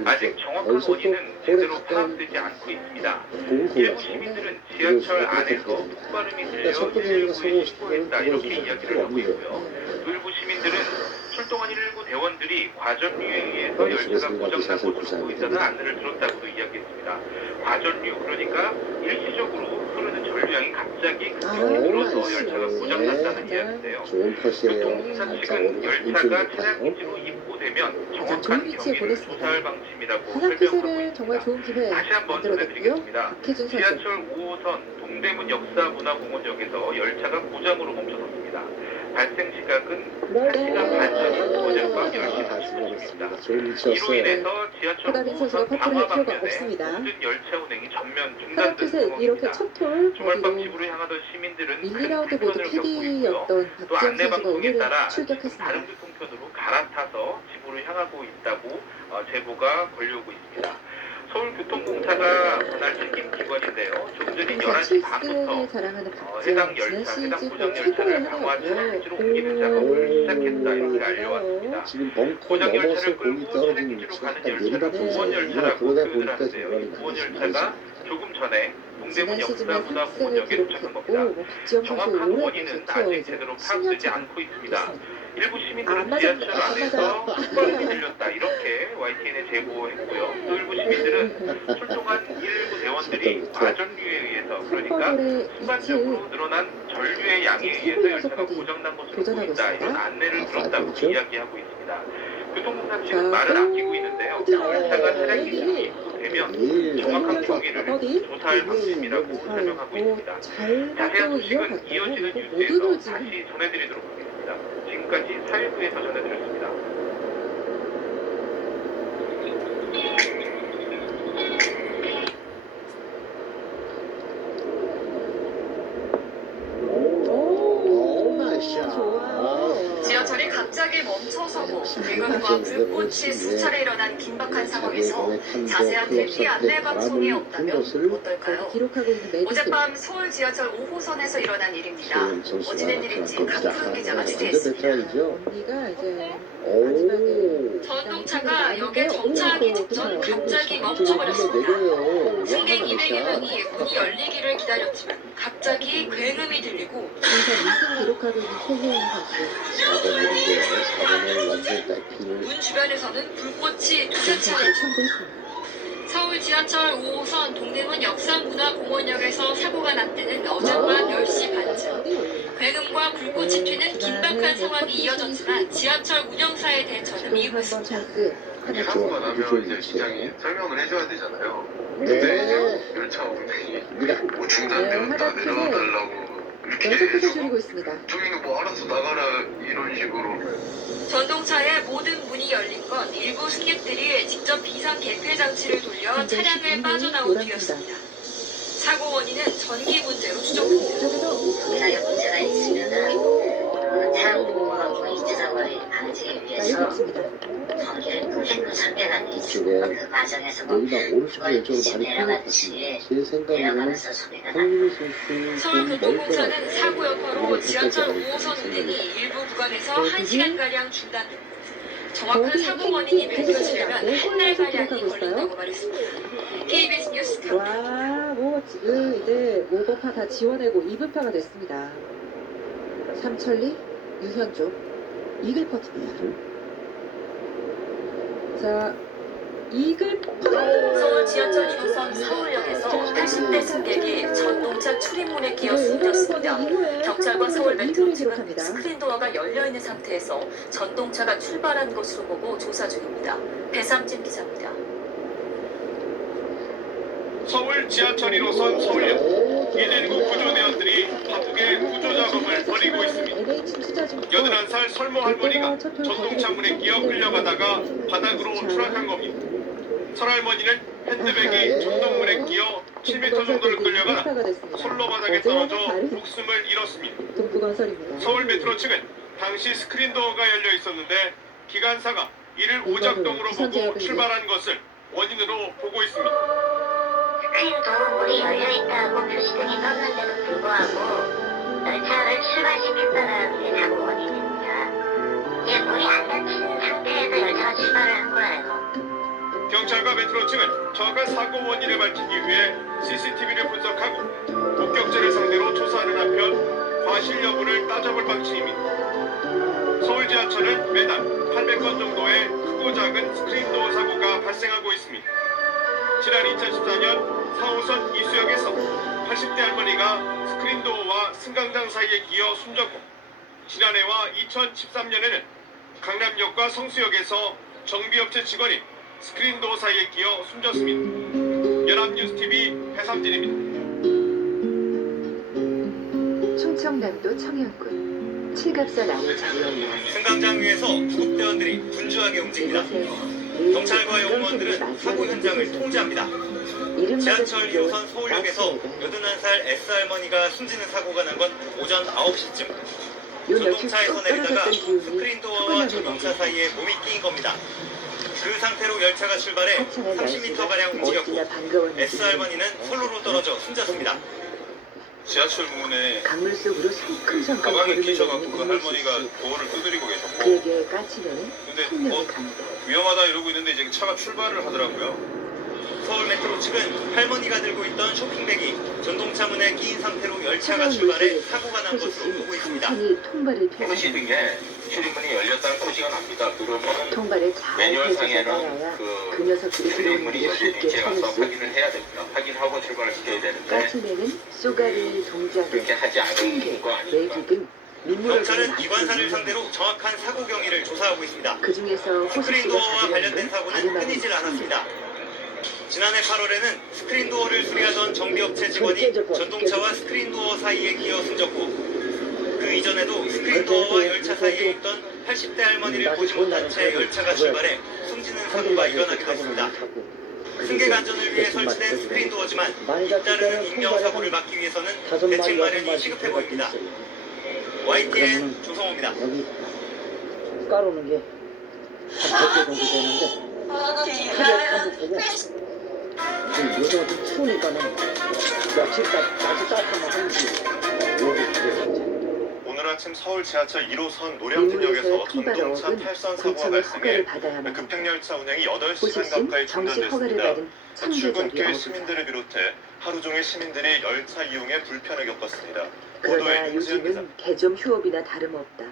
아직 정확한 원인은 제대로 파악되지 않고 있습니다. 일부 시민들은 지하철 안에서 폭발음이 들려 119에 신고했다 이렇게 이야기를 하고 있고요. 또 일부 시민들은 출동한 119 대원들이 과전류에 의해서 열차가 고장난 곳으로 보인다는 안내를 들었다고도 이야기했습니다. 과전류, 그러니까 일시적으로 흐르는 전류량이 갑자기 급격히 줄어서 열차가 고장났다는 이야기인데요. 교통공사 측은 열차가 차량 기지로 입고되면 정확한 경위를 조사할 방침이라고 설명하고 정말 있습니다. 좋은 기회 다시 한번 만들어냈고요. 전해드리겠습니다. 박혜준 선수. 지하철 5호선 동대문 역사문화공원역에서 열차가 고장으로 멈춰섰습니다. 발생 시각은 1시간 반 전인 어젯밤 10시 40분입니다. 이로 인해서 지하철 허다빈 선수가 5호선 퍼트를 방화 할 필요가 방면에 없습니다. 모든 열차 운행이 전면 중단된 하나컷에 이렇게 상황입니다. 첫톨 주말밤 집으로 향하던 시민들은 1, 큰 2라운드 모두 불편을 겪고 있고요. PD였던 또 박지영 안내 선수가 방송에 오늘은 따라 출격했습니다. 다른 교통편으로 갈아타서 집으로 향하고 있다고 제보가 걸려오고 있습니다. 서울교통공사가 관할 책임기관인데요. 조금 전인 11시 실생을 밤부터 자랑하는 해당 극장 열차, 지난 해당 시즌 고정 최고의 열차를 강화 하나였고요. 차량지로 옮기는 작업을 시작했다 이렇게 알려왔습니다. 지금 벙커 고정 넘어서 열차를 공이 끌고 떨어지는 차량지로 위치가 가는 약간 열차를 내리막길 구원 있어요. 열차라고 그러다 표현을 보니까 하는데요. 이 중간에 구원 나가시면 열차가 조금 전에 동대문 지난 시즌에 역사문화 상승을 공원역에 도착한 기록했고 겁니다. 뭐 박지영 선수 정확한 올해 원인은 좋죠. 아직 이제 제대로 파악되지 10년차 않고 있습니다. 일부 안 시민들은 맞았네. 지하철 안에서 숯발이 들렸다 이렇게 YTN에 제보했고요. 또 일부 시민들은 출동한 119 대원들이 과전류에 의해서 그러니까 순간적으로 늘어난 전류의 양에 의해서 열차가 고장난 것으로 보인다 이런 안내를 들었다고 이야기하고 있습니다. 교통공사 측은 말을 아끼고 있는데요. 열차가 차량 기준이 입고되면 정확한 경위를 조사할 방침이라고 설명하고 있습니다. 자세한 소식은 이어지는 뉴스에서 다시 전해드리도록 하겠습니다. 지금까지 사일부에서 전해드렸습니다. 지하철이 갑자기 멈춰서고 대금과 불꽃이 수차례 일어난 긴박한 상황에서 자세한 대피 안내 방송이 없다면 어떨까요? 기록하고 있는 메디슨 어젯밤 서울 지하철 5호선에서 일어난 일입니다. 어찌된 일인지 강푸른 기자가 취재했습니다. 언니가 이제 마지막에 전동차가 역에 정차하기 직전 갑자기 멈춰버렸습니다. 승객 200여 명이 문이 열리기를 기다렸지만 갑자기 굉음이 들리고 그래서 2승 기록하고 있는 소혜인 선수 문 주변에서는 불꽃이 두세 차례 서울 지하철 5호선 동대문 역사문화공원역에서 사고가 난 때는 어젯밤 10시 반쯤 굉음과 불꽃이 튀는 긴박한 상황이 이어졌지만 지하철 운영사의 대처는 이후였습니다. 사고가 나면 이제 시장이 설명을 해줘야 되잖아요. 근데 이제 열차 운행이 뭐 중단되었다 내려달라고 연속해서 줄이고 있습니다. 저희는 뭐 알아서 나가라 이런 식으로. 전동차의 모든 문이 열린 건 일부 승객들이 직접 비상 개폐 장치를 돌려 차량을 빠져나온 뒤였습니다. 사고 원인은 전기 문제로 추정됩니다. 문화적 문제가 있으면은 차량 보호하고 이차적을 방지하기 위해서 전기를 끄고 선별하는 게 있습니다. 그 과정에서 뭐 불꽃이 내려갔지 내려가면서 소리가 납니다. 서울교통공사는 사고 여파로 지하철 5호선 운행이 일부 구간에서 1시간가량 중단됐고 정확한 사고 원인이 밝혀지려면 한 달가량이 걸린다고 말했습니다. KBS 뉴스 와, 뭐 지금 이제 5번파 다 지워내고 2분파가 됐습니다. 삼천리, 유현쪽, 이글퍼트입니다. 자, 이글퍼트. 서울 지하철 1호선 서울역에서 80대 승객이 전동차 출입문에 끼어 숨졌습니다. 경찰과 서울 메트로 측은 스크린도어가 열려있는 상태에서 전동차가 출발한 것으로 보고 조사 중입니다. 배삼진 기자입니다. 서울 지하철 1호선 서울역 119 구조대원들이 바쁘게 구조 작업을 벌이고 있습니다. 81살 설모 할머니가 전동차 문에 끼어 끌려가다가 바닥으로 추락한 겁니다. 설할머니는 핸드백이 전동문에 끼어 7m 정도를 끌려가 선로 바닥에 떨어져 목숨을 잃었습니다. 서울 메트로 측은 당시 스크린도어가 열려 있었는데 기관사가 이를 오작동으로 보고 출발한 것을 원인으로 보고 있습니다. 스크린도 문이 열려있다고 표시등이 떴는데도 불구하고 열차를 출발시켰다는 게 사고 원인입니다. 이게 문이 안 닫힌 상태에서 열차가 출발을 한 거예요. 경찰과 메트로 측은 정확한 사고 원인을 밝히기 위해 CCTV를 분석하고 목격자를 상대로 조사하는 한편 과실 여부를 따져볼 방침입니다. 서울 지하철은 매달 800건 정도의 크고 작은 스크린도어 사고가 발생하고 있습니다. 지난 2014년 4호선 이수역에서 80대 할머니가 스크린도어와 승강장 사이에 끼어 숨졌고 지난해와 2013년에는 강남역과 성수역에서 정비업체 직원이 스크린도어 사이에 끼어 숨졌습니다. 연합뉴스TV 배삼진입니다. 충청남도 청양군 칠갑산 아우자 승강장 위에서 구급대원들이 분주하게 움직입니다. 경찰과 용무원들은 사고 현장을 통제합니다. 지하철 2호선 서울역에서 81살 S할머니가 숨지는 사고가 난 건 오전 9시쯤. 전동차에서 내리다가 스크린도어와 전동차 사이에 몸이 끼인 겁니다. 그 상태로 열차가 출발해 30m가량 움직였고 S할머니는 선로로 떨어져 숨졌습니다. 지하철 문에 강물 속으로 성큼성큼 가방에 걸음을 끼셔갖고 내딛는 그 할머니가 이모씨 씨. 도어를 두드리고 계셨고 그에게 까치면은 근데 생명을 갑니다. 위험하다 이러고 있는데 이제 차가 출발을 하더라고요. 서울 메트로 측은 할머니가 들고 있던 쇼핑백이 전동차 문에 끼인 상태로 열차가 차가운 출발해 물속에서 사고가 난 호시 것으로 보고 씨 있습니다. 천천히 통발을 표시 펴줍니다. 등에 출입문이 열렸다는 표시가 납니다. 그러면 통발을 잘 매뉴얼 펴줘서 상에는 따라야 그 그 녀석들이 들어오는 출입문이 걸 쉽게 열리는지 찾을 가서 수 확인을 해야 됩니다. 확인하고 출발을 시켜야 되는데 까치면은 쏘가리 동작에 그렇게 하지 핑계, 않은 거 아닙니까? 내기 등 민물을 경찰은 이관사를 상대로 정확한 사고 경위를 조사하고 있습니다. 그 중에서 호시 스크린 씨가 도어와 자기라는 관련된 건 사고는 다름 끊이질 아닌 않았습니다. 지난해 8월에는 스크린 도어를 수리하던 정비업체 직원이 전동차와 스크린 도어 사이에 끼어 숨졌고 그 이전에도 스크린 도어와 열차 사이에 있던 80대 할머니를 보지 못한 채 열차가 출발해 숨지는 사고가 일어나기도 했습니다. 승객 안전을 위해 설치된 스크린 도어지만 잇따르는 인명사고를 막기 위해서는 대책 마련이 시급해 보입니다. YTN 조성호입니다. 여기 깔아놓은 게 한 100개 정도 되는데 하루에 한번 보고 요새가 좀 추우니까는 날씨 따뜻하면 하는지 여기 그래서 오늘 아침 서울 지하철 1호선 노량진역에서 민물에서 통발 전동차 어업은 탈선 사고가 군청의 발생해 허가를 받아야만 합니다. 급행열차 운행이 호시 8시간 씨는 가까이 정식 허가를 중단됐습니다. 받은 출근길 청계적이 어부다. 시민들을 비롯해 하루 종일 시민들이 열차 이용에 불편을 겪었습니다. 그러나 보도에 윤지은입니다. 요즘은 개점 휴업이나 다름없다.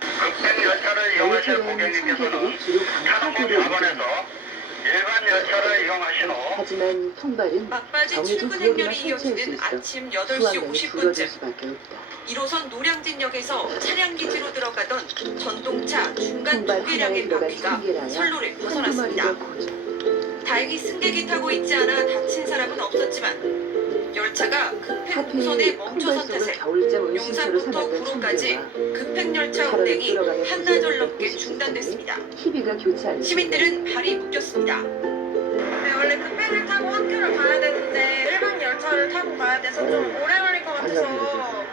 급행 열차를 이용하실 열차로 하는 고객님께서는 승객들이 주로 강파구를 차동문 4번에서 이용합니다. 일반 열차를 이용하신 후 하지만 통발은 막바지 정해진 출근 구역에만 행렬이 설치할 수 이어지는 있어 아침 8시 수완만이 줄어들 50분쯤 수밖에 없다. 1호선 노량진역에서 차량 기지로 들어가던 전동차 중간 통발 2개량의 하나에 들어간 바퀴가 청계라야 선로를 한두 벗어났습니다. 마리가 고정. 다행히 승객이 타고 있지 않아 다친 사람은 없었지만 열차가 급행 하필 우선에 통발 멈춰선 속을 탓에 겨울잠 은신처로 용산부터 삼았던 구로까지 청계와 급행열차 차로를 운행이 끌어가는 한나절 구조의 넘게 호시 씨 중단됐습니다. 때문에 희비가 교차하는 시민들은 발이 묶였습니다. 네, 원래 급행을 타고 학교를 가야 되는데 일반 열차를 타고 가야 돼서 좀 오래 걸릴 것 같아서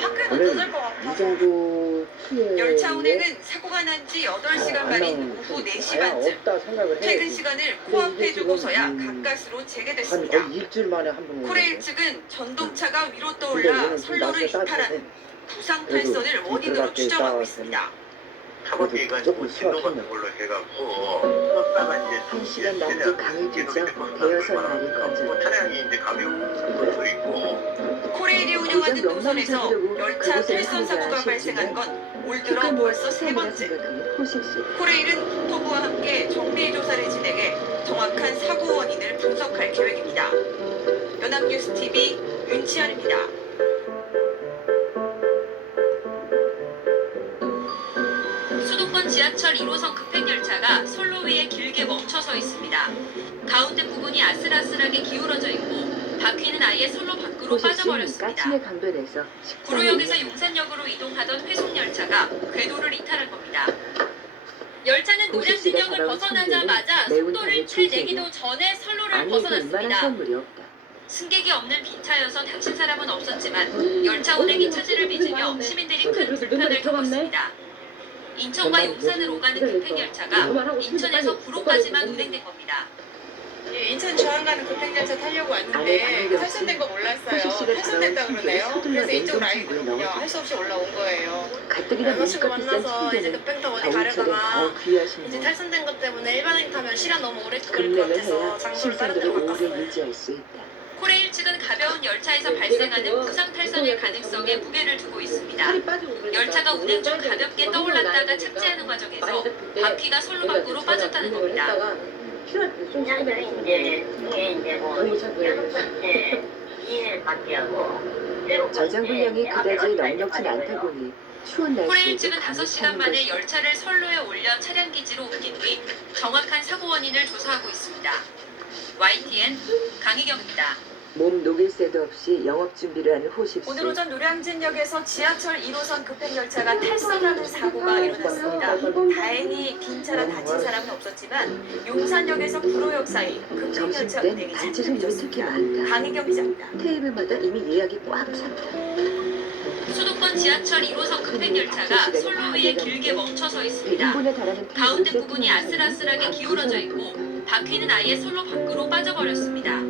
학교도 늦을 것 같아서 이 정도 피해 열차 운행은 사고가 난 지 8시간 만인 오후 4시 반쯤 없다 생각을 해. 퇴근 시간을 코앞에 두고서야 가까스로 재개됐습니다. 거의 일주일 만에 한 번. 코레일 측은 전동차가 위로 떠올라 선로를 이탈하는 부상 탈선을 원인으로 추정하고 있습니다. 차박기가 진도 같은 걸로 해갖고 버스가 이제 1시간 남짓 강을 뒤져 대여섯 마리 건져 차량이 이제 가벼운 것도 있고 코레일이 운영하는 노선에서 열차 탈선 사고가 발생한 건 올 들어 벌써 세 번째. 코레일은 국토부와 함께 정밀 조사를 진행해 정확한 사고 원인을 분석할 계획입니다. 연합뉴스 TV 윤치현입니다. 수도권 지하철 1호선 급행열차가 선로 위에 길게 멈춰서 있습니다. 가운데 부분이 아슬아슬하게 기울어져 있고 바퀴는 아예 선로 밖으로 빠져버렸습니다. 까침에 강변에서 구로역에서 용산역으로 이동하던 회속열차가 궤도를 이탈한 겁니다. 열차는 노량진역을 벗어나자마자 속도를 채 내기도 전에 선로를 벗어났습니다. 선물이 없다. 승객이 없는 빈 차여서 다친 사람은 없었지만 열차 운행이 차질을 빚으며 시민들이 큰 불편을 겪었습니다. 인천과 용산을 오가는 급행열차가 인천에서 구로까지만 운행된 겁니다. 인천 중앙 가는 급행열차 타려고 왔는데 탈선된 거 몰랐어요. 탈선됐다 그러네요. 그래서 이쪽 라인이거든요. 할 수 없이 올라온 거예요. 가뜩이나 여자친구 물가 비싼 만나서 이제 청계는 급행 타고 어디 겨울철에 가려다가 더 귀하신 이제 분. 탈선된 것 때문에 일반행 타면 시간 너무 오래 걸릴 것 급냉을 같아서 해야 장소를 다른 데로 신선도를 오래 바꿨어요. 유지할 수 있다. 코레일 측은 가벼운 열차에서 발생하는 부상 탈선의 가능성에 무게를 두고 있습니다. 열차가 운행 중 가볍게 떠올랐다가 착지하는 과정에서 바퀴가 선로 밖으로 빠졌다는 겁니다. 분양들이 이제 그게 이제 뭐 여섯 번째 이해를 받게 하고 저장 분량이 그다지 넉넉진 않다 보니 추운 코레일 날씨에 측은 5시간 만에 열차를 선로에 올려 차량 기지로 옮긴 뒤 정확한 사고 원인을 조사하고 있습니다. YTN 강희경입니다. 몸 녹일 새도 없이 영업 준비를 하는 호십씨. 오늘 오전 노량진역에서 지하철 1호선 급행열차가 탈선하는 사고가 일어났습니다. 다행히 빈 차라 다친 사람은 없었지만 용산역에서 구로역 사이 급행열차 점심땐 운행이 단체 손님이 특히 시작됐습니다. 많다. 강희경 기자입니다. 테이블마다 이미 예약이 꽉 찼다. 수도권 지하철 1호선 급행열차가 선로 위에 길게 멈춰서 있습니다. 100인분에 달하는 가운데 테이블 부분이 세팅을 아슬아슬하게 기울어져 있고 바퀴는 아예 선로 밖으로 빠져버렸습니다.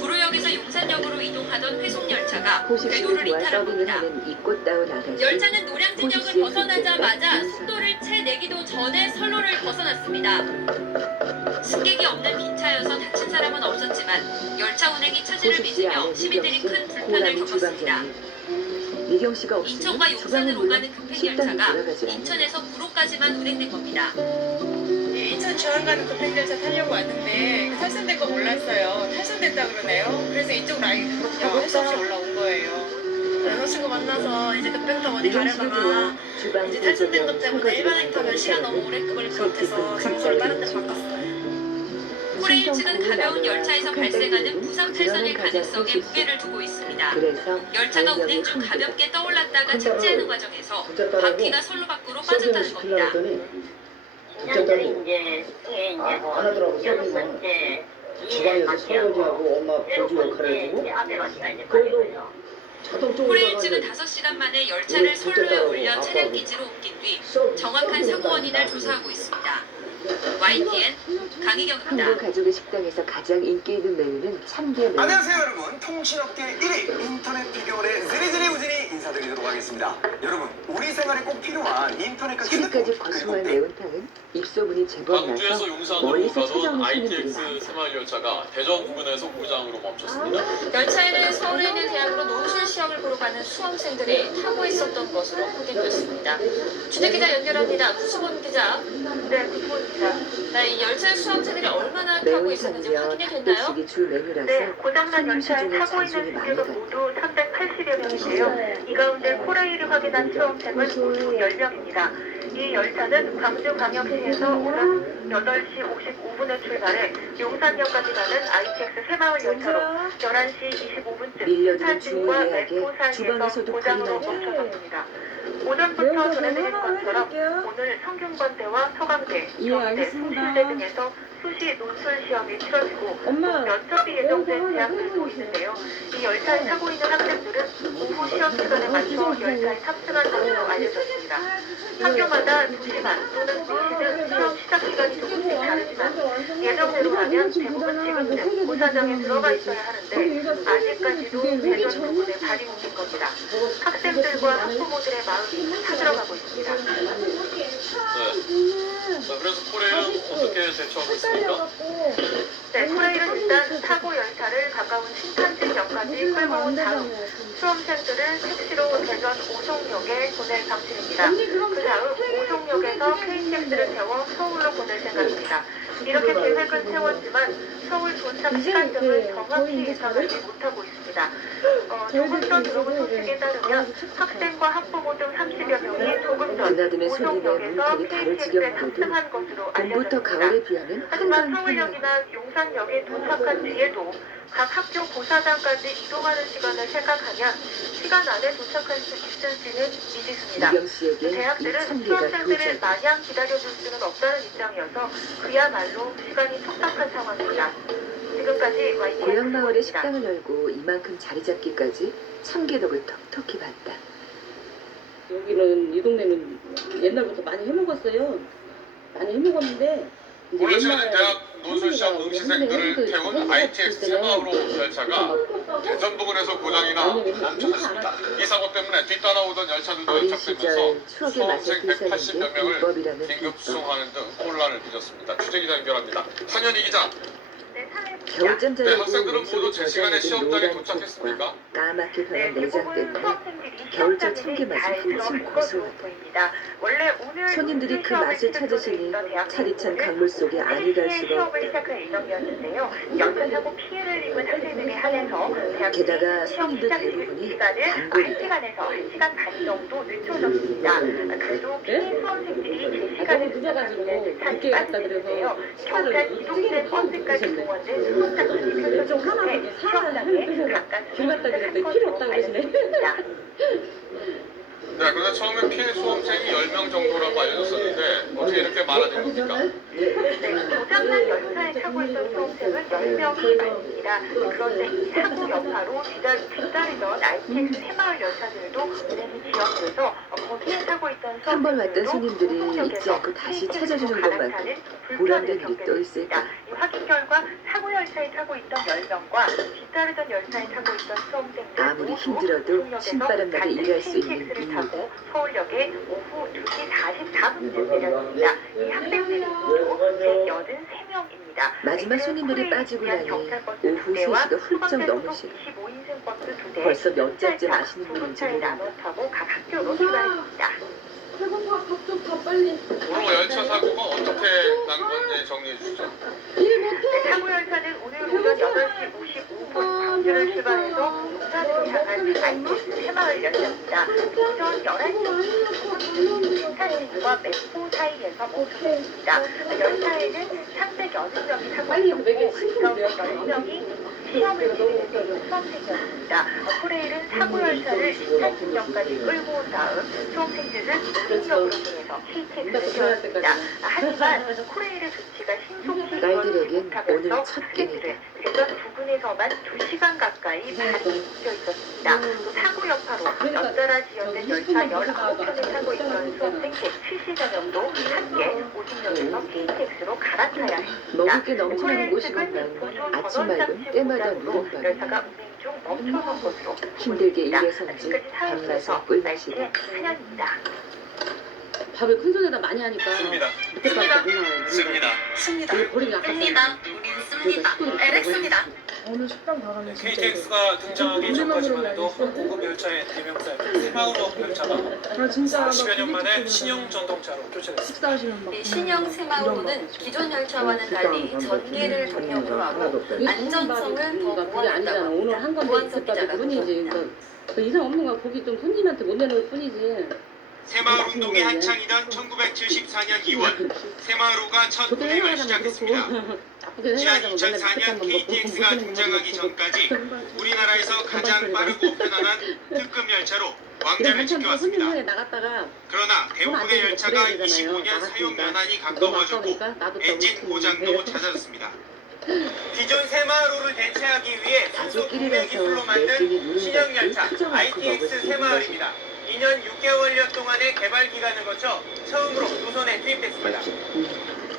구로역에서 용산 용산역으로 이동하던 회송열차가 호식 궤도를 씨를 도와 서빙을 이탈합니다. 하는 이 꽃다운 아가씨. 열차는 노량진역을 호식 씨의 벗어나자마자 존재가 속도를 채 내기도 전에 선로를 벗어났습니다. 승객이 없는 빈 차여서 다친 사람은 없었지만 열차 운행이 차질을 호식 씨의 빚으며 아내 시민들이 미경 큰 씨, 불편을 호랑이 겪었습니다. 주방장님. 미경 씨가 인천과 없으면 주방은 용산으로 물론 오가는 식당이 급행열차가 돌아가지 않아요. 인천에서 구로까지만 운행된 겁니다. 예, 인천 중앙 가는 급행열차 타려고 왔는데 탈선된 거 몰랐어요. 탈선됐다 그러네요. 그래서 이쪽 라인으로요 할 수 없이 올라온 거예요. 여자친구 만나서 이제 급행 타고 어디 미경 씨를 가려다가 도와 주방 이제 탈선된 것 설거지와 때문에 일반행 설거지를 타면 시간 너무 오래 걸릴 것 같아서 장소를 다른 데 바꿨어요. 코레일 측은 가벼운 열차에서 발생하는 부상 탈선의 가능성에 무게를 두고 있습니다. 그래서 열차가 운행 중 가볍게 떠올랐다가 착지하는 과정에서 바퀴가 선로 밖으로 빠졌다는 겁니다. 인연들이 이제 이게 이제 뭐 여섯 번째 주방에서 설거지하고 엄마 보조 역할을 해주고 아베바시가 이제 그래도 빠지고요. 자동 코레일 쪽에다가 측은 이제 5시간 만에 열차를 우리 선로에 둘째 올려 딸하고 차량 아빠하고 기지로 옮긴 뒤 정확한 사고 원인을 조사하고 있습니다. YTN 강희경입니다. 한국 가족의 식당에서 가장 인기 있는 메뉴는 참게 메뉴. 안녕하세요 여러분. 통신업계 1위 인터넷 비교원의 ዝ리즈리 우진이 인사드리도록 하겠습니다. 여러분 우리 생활에 꼭 필요한 인터넷과 술까지 고소한 매운탕은 입소문이 제법 광주에서 나서 용산으로 멀리서 가던 찾아오는 손님들이 ITX 많다. 새마을열차가 대전 부근에서 고장으로 멈췄습니다. 열차에는 서울에 있는 대학으로 논술 시험을 보러 가는 수험생들이 타고 있었던 것으로 확인됐습니다. 주택기자 연결합니다. 구수본 기자. 네, 구수본입니다. 네, 이 열차 수험생들이 얼마나 타고 있었는지 확인이 매운탕이면 됐나요? 닭백숙이 주 메뉴라서 네, 고장난 손님 열차에 수준의 타고 있는 잔손이 많이 승객은 갔다. 모두 380여 명인데요. 이 가운데 코레일이 확인한 수험생은 모두 10명입니다. 이 열차는 광주광역시에서 오전 8시 55분에 출발해 용산역까지 가는 ITX 새마을 열차로 11시 25분쯤 밀려드는 주문 산진과 예약에 매포 사이에서 주방에서도 고장으로 불이 나죠. 멈춰섰습니다. 오전부터 전해드린 것처럼 오늘 성균관대와 서강대, 경대, 숭실대 등에서 수시 논술 시험이 치러지고 또 면접이 예정된 대학들도 있는데요. 이 열차에 타고 있는 학생들은 오후 시험 시간에 맞춰 열차에 탑승한 것으로 알려졌습니다. 학교마다 2시간 또는 4시 등 시험 시작 시간이 조금씩 다르지만 예정대로라면 대부분 지금쯤 고사장에 들어가 있어야 하는데 아직까지도 대전 부근에 발이 묶인 겁니다. 학생들과 학부모들의 마음이 타들어가고 있습니다. 자, 그래서 코레일은 어떻게 대처하고 있습니까? 네, 코레일은 일단 사고 열차를 가까운 신탄진역까지 끌고 온 다음 수험생들을 택시로 대전 오송역에 보낼 방침입니다. 그 다음 오송역에서 KTX를 태워 서울로 보낼 생각입니다. 이렇게 계획은 세웠지만 서울 도착 시간점을 정확히 예상하지 못하고 있습니다. 조금 더 들어온 소식에 따르면 학생과 학부모 등 30여 명이 조금 전 드나드는 손님의 오송역에서 물건이 다를 KTX에 지경으로도 탑승한 것으로 봄부터 알려졌습니다. 가을에 비하면 하지만 한강 편이야. 서울역이나 용산역에 도착한 뒤에도 각 학교 고사장까지 이동하는 시간을 생각하면 시간 안에 도착할 수 있을지는 미지수입니다. 미경 씨에겐 이 대학들은 참개가 수험생들을 효자다. 마냥 기다려줄 수는 없다는 입장이어서 그야말로 시간이 촉박한 상황입니다. 지금까지 YTN 고향 마을에 구본입니다. 식당을 열고 이만큼 자리 잡기까지 참개덕을 톡톡히 봤다. 여기는 이 동네는 옛날부터 많이 해먹었어요. 많이 해먹었는데 이제 오늘 치러진 옛날 대학 논술 시험 응시생들을 태운 ITX 새마을호 열차가 대전 부근에서 고장이 나 멈춰섰습니다. 이 사고 때문에 뒤따라오던 열차들도 어린 연착되면서 시절 추억에 맞서 수험생 되새는 180여 게 명을 불법이라는 긴급 비법. 수송하는 등 혼란을 빚었습니다. 취재기자 연결합니다. 선현희 기자. 겨울잠 네, 자려고 학생들은 모두 제 시간에 젖어있는 시험장에 노란 도착했습니까? 빛과 까맣게 변한 내장 대부분 때문에 수험생들이 겨울철 시험장에 참깨 잘 맛이 흠칫 들어간 고소하다. 것으로 보입니다. 원래 오늘 손님들이 그 맛을 찾으시니 차디찬 강물 속에 안이 갈 수가 시험을 없다. 시작할 예정이었는데요. 열차 사고 피해를 입은 학생들에 한해서 게다가 시험 손님들 시작 대부분이 시간을 단골이다. 1시간에서 1시간 반 정도 늦춰졌습니다. 그래도 피해 수험생들이 제 시간을 늦춰가지고 늦게 갔다 그래서 경찰 이동된 버스까지 동원된 수험장들이 펼쳐졌는데 시험장에 가까이 길 갔다 그랬더니 필요 없다 그러시네. 네, 그런데 처음에 피해 수험생이 10명 정도라고 알려졌었는데 어떻게 이렇게 많아진 겁니까? 고장난 열차에 타고 있던 수험생은 10명이 많습니다. 그런데 이 사고 여파로 뒤따르던 ITX 새마을 열차들도 운행이 지연돼서 거기에 타고 있던 한 번 왔던 수험생들도 손님들이 잊지 않고 다시 찾아주는 것만큼 보람된 일이 또 있을까. 이 확인 결과 사고 열차에 타고 있던 10명과 뒤따르던 열차에 타고 있던 수험생들 아무리 힘들어도 신바람나게 일할 수 있는 KTX를 이유. 타고 서울역에 오후 2시 44분쯤 내렸습니다. 이 학생들이 모두 183명입니다. 마지막 손님들이 빠지고 나니 오후 3시가 훌쩍 넘으시고 벌써 몇 잔째 마시는 분인지 모릅니다. 나눠 각 학교로 출발했습니다. 배고파. 밥좀 더 빨리. 도로 열차 사고가 어떻게 난 건지 정리해 주시죠. 사고 열차는 오늘 오전 8시 55분 광주를 출발해서 부산으로 향한 ITX 새마을 열차입니다. 오전 11시 신탄진과 맵포 사이에서 멈췄습니다. 열차에는 380명이 타고 있었고 그 가운데 10명이 시험을 치르는 수험생이었습니다. 코레일은 사고 열차를 신탄진역까지 끌고 온 다음 수험생들은 노동역으로 통해서 KTX를 세웠습니다. 하지만 코레일의 조치가 신속히 날들에겐 오늘 첫 끼니다. 대전 부근에서만 2시간 가까이 발이 묶여 있었습니다. 또 사고 여파로 연달아 지연된 열차 19편을 타고 있던 수험생 170여 명도 함께 50명에서 KTX로 갈아타야 했습니다. 먹을 게 넘치는 곳이건만 아침 말곤 때마다 누군가 열차가 운행 중 멈춰선 것으로 힘들게 일해서인지 밥맛을 꿀맛이다. 사연입니다. 밥을 큰 손에다 많이 하니까 씁니다. 밑에 밥도 못 나와요. 씁니다. 씁니다. 버리기 아깝다. 씁니다. 우린 씁니다. LX입니다. 오늘 식당 가면 KTX가 등장하기 전까지만 해도 고급 열차의 대명사였던 새마을호 열차가 아 진짜 40여 년 만에 신형 전동차로 교체됐습니다. 식사하시면 막 신형 새마을호는 기존 열차와는 달리 전기를 동력으로 하고 안전성을 더 그게 아니잖아. 보완한다고 오늘 한 합니다. 건데 보완성 밑에 밥이 기자가 그분이지. 그 이상 없는 거야. 고기 좀 손님한테 못 내놓을 뿐이지. 새마을 운동이 한창이던 1974년 2월 새마을호가 첫 운행을 시작했습니다. 지난 2004년 KTX가 등장하기 전까지 우리나라에서 가장 빠르고 편안한 특급 열차로 왕좌를 지켜왔습니다. 그러나 대부분의 열차가 25년 사용 연한이 가까워졌고 엔진 고장도 잦아졌습니다. 기존 새마을호를 대체하기 위해 산소 분해 기술로 만든 신형 열차 ITX 새마을입니다. 2년 6개월여 동안의 개발 기간을 거쳐 처음으로 노선에 투입됐습니다.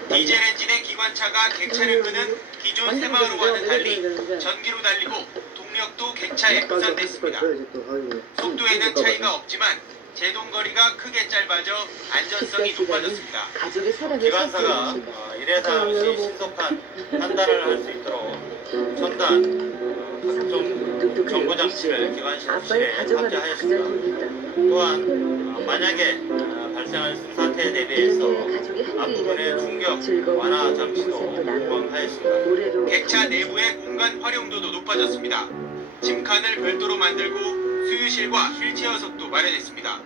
디젤 엔진의 기관차가 객차를 끄는 기존 새마을호와는 달리 전기로 달리고 동력도 객차에 구산됐습니다. 속도에는 차이가 없지만 제동거리가 크게 짧아져 안전성이 높아졌습니다. 가족의 사랑을 기관사가 이래서 없이 신속한 판단을 할 수 있도록 첨단 각종 정보장치를 기관실에 탑재하였습니다. 또한 만약에 발생할 사태에 대비해서 앞부분의 충격 완화 장치도 보강하였습니다. 객차 내부의 공간 활용도도 높아졌습니다. 짐칸을 별도로 만들고 수유실과 휠체어석도 마련했습니다.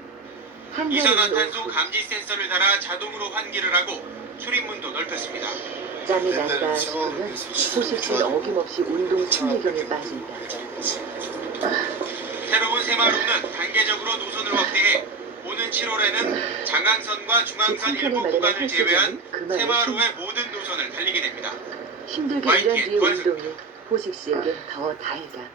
이산화탄소 감지 센서를 달아 자동으로 환기를 하고 출입문도 넓혔습니다. 짬이 난다 싶으면 호식씨는 어김없이 운동 심리경에 빠진다. 새로운 새마을호는 단계적으로 노선을 확대해 오는 7월에는 장항선과 중앙선 일부 구간을 제외한 새마을호의 모든 노선을 달리게 됩니다. 힘들게 일한 뒤의 운동이 호식씨에겐 더 달다.